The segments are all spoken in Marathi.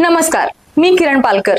नमस्कार, मी Kiran Palkar.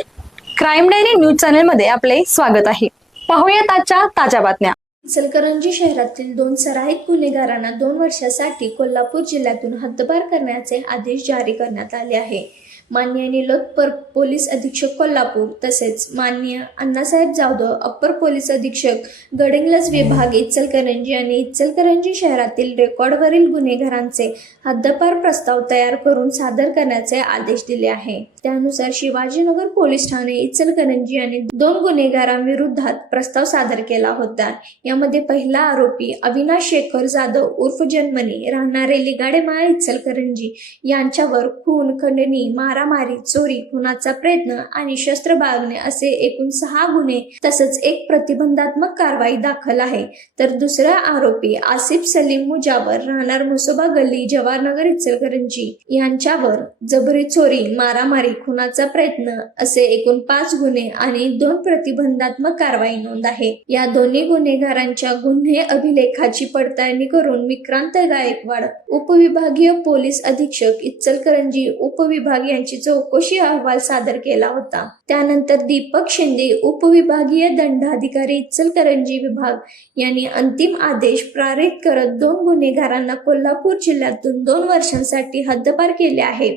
Crime diary news channel मध्ये आपले स्वागत आहे. पाहूयात आजच्या ताज्या बातम्या. इचलकरंजी शहरातील 2 सराईत गुन्हेगारांना 2 वर्षासाठी कोल्हापूर जिल्ह्यातून हद्दपार करण्याचे आदेश जारी करण्यात आले आहे. माननीय निलोत्पर पोलीस अधीक्षक कोल्हापूर तसेच माननीय अण्णासाहेब जाधव अप्पर पोलीस अधीक्षक गडहिंग्लज विभाग इचलकरंजी आणि इचलकरंजी शहरातील रेकॉर्डवरील गुन्हेगारांचे हद्दपार प्रस्ताव तयार करून सादर करण्याचे आदेश दिले आहे. त्यानुसार शिवाजीनगर पोलीस ठाणे इचलकरंजी आणि 2 गुन्हेगारांविरोधात प्रस्ताव सादर केला होता. यामध्ये पहिला आरोपी अविनाश शेखर जाधव उर्फ जन्मनी राहणारे लिगाडेमाळ इचलकरंजी यांच्यावर खून, खंडणी, मारामारी, चोरी, खुनाचा प्रयत्न आणि शस्त्र बाळगणे असे एकूण 6 गुन्हे तसंच एक प्रतिबंधात्मक कारवाई दाखल आहे. तर दुसरा आरोपी आसिफ सलीम मुजावर राहणार मुसोबा गल्ली जवाहरनगर इचलकरंजी यांच्यावर जबरी चोरी, मारामारी, खुनाचा प्रयत्न असे एकूण 5 गुन्हे आणि 2 प्रतिबंधात्मक कारवाई नोंद आहे. या दोन्ही गुन्हेगारांच्या गुन्हे अभिलेखाची पडताळणी करून विक्रांत गायकवाड उपविभागीय पोलीस अधीक्षक इचलकरंजी उपविभाग यांची चौकशी अहवाल सादर केला होता. त्यानंतर दीपक शिंदे उपविभागीय दंडाधिकारी इचलकरंजी विभाग यांनी अंतिम आदेश पारित करत 2 गुन्हेगारांना कोल्हापूर जिल्ह्यातून 2 वर्षांसाठी हद्दपार केले आहे.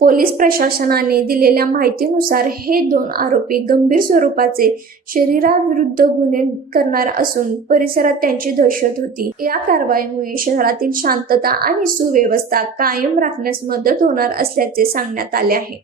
पोलीस प्रशासनाने दिलेल्या माहितीनुसार हे 2 आरोपी गंभीर स्वरूपाचे शरीराविरुद्ध गुन्हे करणार असून परिसरात त्यांची दहशत होती. या कारवाईमुळे शहरातील शांतता आणि सुव्यवस्था कायम राखण्यास मदत होणार असल्याचे सांगण्यात आले आहे.